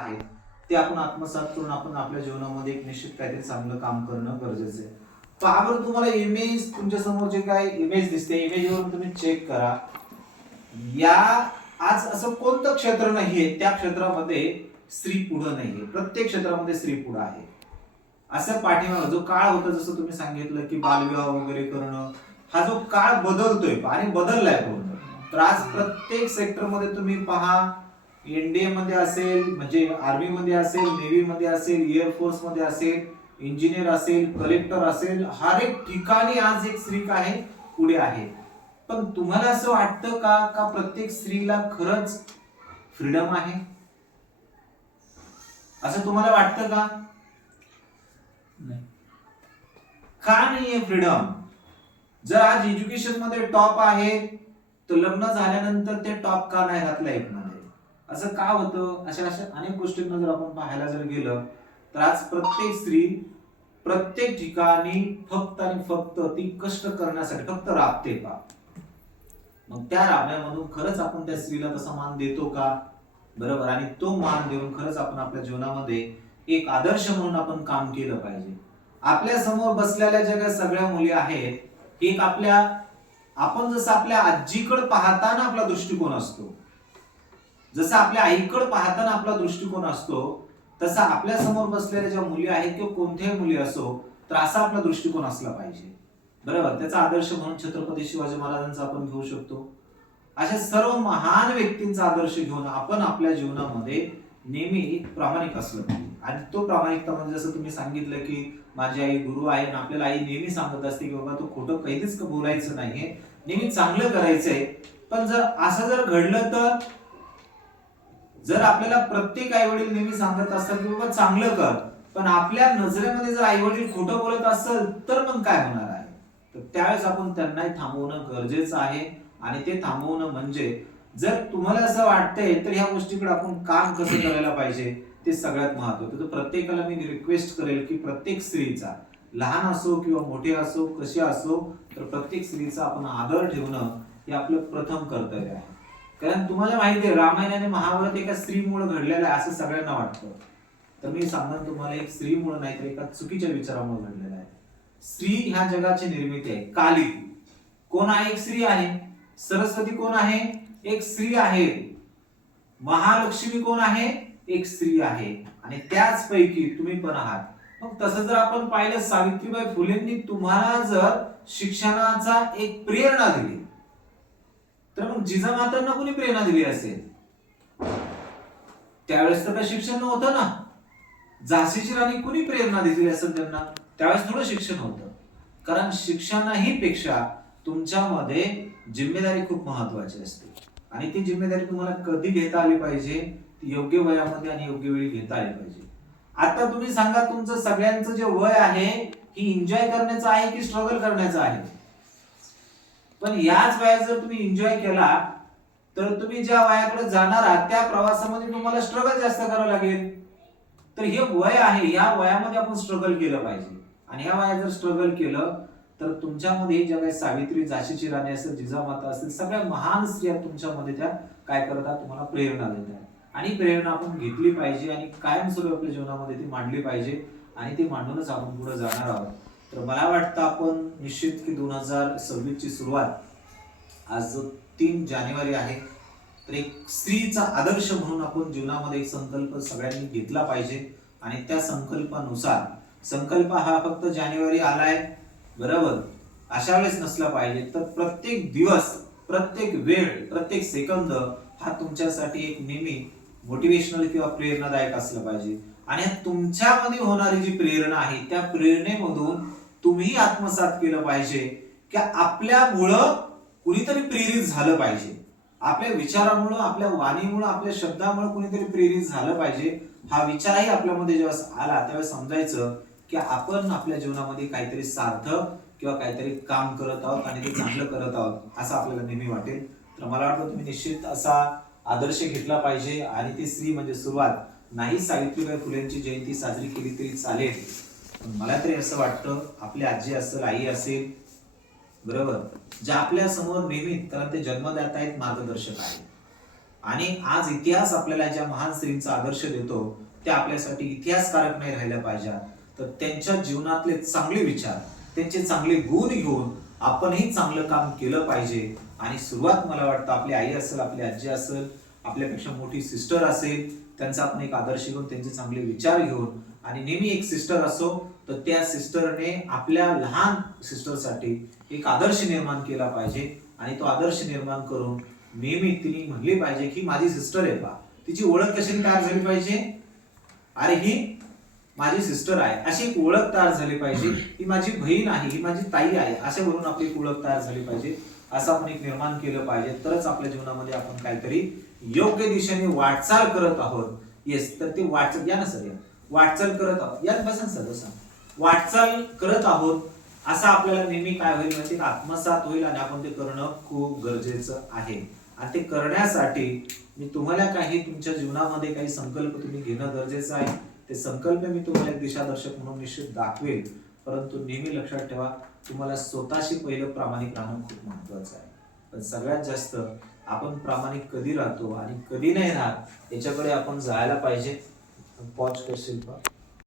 आहेत ते आपण आत्मसात करून आपण आपल्या जीवनामध्ये एक निश्चित काहीतरी चांगलं काम करणं गरजेचं आहे. त्यावर तुम्हाला इमेज तुमच्यासमोर जे काय इमेज दिसते इमेजवरून तुम्ही चेक करा. या आज असं कोणतं क्षेत्र नाहीये त्या क्षेत्रामध्ये स्त्री पुढं नाहीये. प्रत्येक क्षेत्रामध्ये स्त्री पुढं आहे. असं पाठिंबा जो काळ होता जसं तुम्ही सांगितलं की बालविवाह वगैरे करणं हा जो काळ बदलतोय आणि बदललाय पूर्ण. तर आज प्रत्येक सेक्टरमध्ये तुम्ही पहा एनडीए मध्ये असेल म्हणजे आर्मी मध्ये असेल नेव्ही मध्ये असेल एअरफोर्समध्ये असेल इंजिनियर असेल कलेक्टर असेल हर एक ठिकाणी आज एक स्त्री काय आहे पुढे आहे. पण तुम्हाला असं वाटतं का का प्रत्येक स्त्रीला खरंच फ्रीडम आहे? असं तुम्हाला वाटतं का? नाही. का नाहीये फ्रीडम जर आज एज्युकेशनमध्ये टॉप आहे तर लग्न झाल्यानंतर ते टॉप का नाही राहत लाईफ असं का होतं? अशा अशा अनेक गोष्टींना जर आपण पाहायला जर गेलं तर आज प्रत्येक स्त्री प्रत्येक ठिकाणी फक्त आणि फक्त ती कष्ट करण्यासाठी फक्त राबते का? मग त्या राबण्यामधून खरंच आपण त्या स्त्रीला तसा मान देतो का? बरोबर. आणि तो मान देऊन खरंच आपण आपल्या जीवनामध्ये एक आदर्श म्हणून आपण काम केलं पाहिजे. आपल्यासमोर बसलेल्या ज्या काही सगळ्या मुली आहेत एक आपल्या आपण जसं आपल्या आजीकडे पाहताना आपला दृष्टिकोन असतो. जसं आपल्या आईकडे पाहताना आपला दृष्टिकोन असतो तसा आपल्यासमोर बसलेल्या ज्या मुली आहेत किंवा कोणत्याही मुली असो तर असा आपला दृष्टिकोन असला पाहिजे. बरोबर? त्याचा आदर्श म्हणून छत्रपती शिवाजी महाराजांचा आपण घेऊ शकतो. अशा सर्व महान व्यक्तींचा आदर्श घेऊन आपण आपल्या जीवनामध्ये नेहमी प्रामाणिक असलं पाहिजे. आणि तो प्रामाणिकता म्हणजे जसं तुम्ही सांगितलं की माझी आई गुरु आहे आणि आपल्याला आई नेहमी सांगत असते की बाबा तो खोटं कधीच बोलायचं नाहीये. नेहमी चांगलं करायचंय. पण जर असं जर घडलं तर जर आपल्याला प्रत्येक आई वडील नेहमी सांगत असतात की बाबा चांगलं कर पण आपल्या नजरेमध्ये जर आई वडील खोटं बोलत असेल तर मग काय होणार आहे? तर त्यावेळेस आपण त्यांनाही थांबवणं गरजेचं आहे. आणि ते थांबवणं म्हणजे जर तुम्हाला असं वाटतंय तर ह्या गोष्टीकडे आपण काम कसं करायला पाहिजे ते सगळ्यात महत्वाचं तर प्रत्येकाला मी रिक्वेस्ट करेल की प्रत्येक स्त्रीचा लहान असो किंवा मोठे असो कसे असो तर प्रत्येक स्त्रीचा आपण आदर ठेवणं हे आपलं प्रथम कर्तव्य आहे. कारण तुम्हाला माहिती आहे रामायण आणि महाभारत एका स्त्रीमुळे घडलेलं आहे असं सगळ्यांना वाटतं. तर मी सांगेन तुम्हाला एक स्त्रीमुळे नाही तर एका चुकीच्या विचारामुळे घडलेलं आहे. स्त्री ह्या जगाची निर्मिती आहे काली. कोण आहे? एक स्त्री आहे. सरस्वती कोण आहे? एक स्त्री आहे. महालक्ष्मी कोण आहे? एक स्त्री आहे. आणि त्याच पैकी तुम्ही पण आहात. मग तसं जर आपण पाहिलं सावित्रीबाई फुलेंनी तुम्हाला जर शिक्षणाचा एक प्रेरणा दिली तर मग जिजामातांना कोणी प्रेरणा दिली असेल? त्यावेळेस तर काय शिक्षण नव्हतं ना. झाशीची राणी कुणी प्रेरणा दिली असेल त्यांना? त्यावेळेस थोडं शिक्षण होतं. कारण शिक्षणाही पेक्षा तुमच्यामध्ये जिम्मेदारी खूप महत्वाची असते. आणि ती जिम्मेदारी तुम्हाला कधी घेता आली पाहिजे? ती योग्य वयामध्ये आणि योग्य वेळी घेता आली पाहिजे. आता तुम्ही सांगा तुमचं सगळ्यांचं जे वय आहे ही एन्जॉय करण्याचं आहे की स्ट्रगल करण्याचं आहे? पण याच वयात जर तुम्ही एन्जॉय केला तर तुम्ही ज्या वयाकडे जाणार आहात त्या प्रवासामध्ये तुम्हाला स्ट्रगल जास्त करावं लागेल. तर हे वय आहे या वयामध्ये आपण स्ट्रगल केलं पाहिजे. आणि ह्या वयात जर स्ट्रगल केलं तर तुमच्यामध्ये ज्या काही सावित्री झाशीची राणी असेल जिजामाता असतील सगळ्या महान स्त्रिया तुमच्यामध्ये त्या काय करतात तुम्हाला प्रेरणा देतात. आणि प्रेरणा आपण घेतली पाहिजे आणि कायमस्वरूपी आपल्या जीवनामध्ये ती मांडली पाहिजे. आणि ती मांडूनच आपण पुढे जाणार आहोत. तर मला वाटतं आपण निश्चित की दोन हजार सव्वीस ची सुरुवात आज जो तीन जानेवारी आहे. तर एक स्त्रीचा आदर्श म्हणून आपण जीवनामध्ये एक संकल्प सगळ्यांनी घेतला पाहिजे. आणि त्या संकल्पानुसार संकल्प हा फक्त जानेवारी आलाय बरोबर? अशा वेळेस नसला पाहिजे. तर प्रत्येक दिवस प्रत्येक वेळ प्रत्येक सेकंद हा तुमच्यासाठी एक नेहमी मोटिवेशनल किंवा प्रेरणादायक असलं पाहिजे. आणि तुमच्यामध्ये होणारी जी प्रेरणा आहे त्या प्रेरणेमधून तुम्ही आत्मसात केलं पाहिजे की आपल्यामुळं कुणीतरी प्रेरित झालं पाहिजे. आपल्या विचारामुळं आपल्या वाणीमुळं आपल्या शब्दामुळं कुणीतरी प्रेरित झालं पाहिजे. हा विचारही आपल्यामध्ये जेव्हा आला त्यावेळेस समजायचं की आपण आपल्या जीवनामध्ये काहीतरी सार्थक किंवा काहीतरी काम करत आहोत आणि ते चांगलं करत आहोत असं आपल्याला नेहमी वाटेल. तर मला वाटतं तुम्ही निश्चित असा आदर्श घेतला पाहिजे आणि ती स्त्री म्हणजे सुरुवात. नाही सावित्रीबाई फुलेंची जयंती साजरी केली तरी चालेल. पण मला तरी असं वाटतं आपली आजी असेल आई असेल बरोबर? ज्या आपल्यासमोर नेहमी कारण ते जन्मदाता आहेत मार्गदर्शक आहेत. आणि आज इतिहास आपल्याला ज्या महान स्त्रींचा आदर्श देतो त्या आपल्यासाठी इतिहासकारक नाही राहिल्या पाहिजे. तर त्यांच्या जीवनातले चांगले विचार त्यांचे चांगले गुण घेऊन आपणही चांगलं काम केलं पाहिजे. आणि सुरुवात मला वाटतं आपली आई असेल आपली आजी असेल आपल्यापेक्षा मोठी सिस्टर असेल त्यांचा आपण एक आदर्श घेऊन त्यांचे चांगले विचार घेऊन आणि नेहमी एक सिस्टर असो तर त्या सिस्टरने आपल्या लहान सिस्टरसाठी एक आदर्श निर्माण केला पाहिजे. आणि तो आदर्श निर्माण करून नेहमी तिने म्हणली पाहिजे की माझी सिस्टर आहे बा. तिची ओळख कशी तयार झाली पाहिजे? अरे ही माझी सिस्टर आहे. अशी एक ओळख तयार झाली पाहिजे. ही माझी बहीण आहे ही माझी ताई आहे असे म्हणून आपली एक ओळख तयार झाली पाहिजे. असं आपण एक निर्माण केलं पाहिजे. तरच आपल्या जीवनामध्ये आपण काहीतरी योग्य दिशेने वाटचाल करत आहोत. येस तर ते वाटचाल या ना सर या. वाटचाल करत आहोत. यात बसन ना सांग. वाटचाल करत आहोत असं आपल्याला नेहमी काय होईल म्हणजे आत्मसात होईल आणि आपण ते करणं खूप गरजेचं आहे. आणि ते करण्यासाठी मी तुम्हाला काही तुमच्या जीवनामध्ये काही संकल्प तुम्ही घेणं गरजेचं आहे. ते संकल्प मी तुम्हाला एक दिशादर्शक म्हणून निश्चित दाखवेल. परंतु नेहमी लक्षात ठेवा तुम्हाला स्वतःशी पहिलं प्रामाणिक राहणं खूप महत्वाचं आहे. पण सगळ्यात जास्त आपण प्रामाणिक कधी राहतो आणि कधी नाही राहत याच्याकडे आपण जायला पाहिजे. pode esquecer, pá.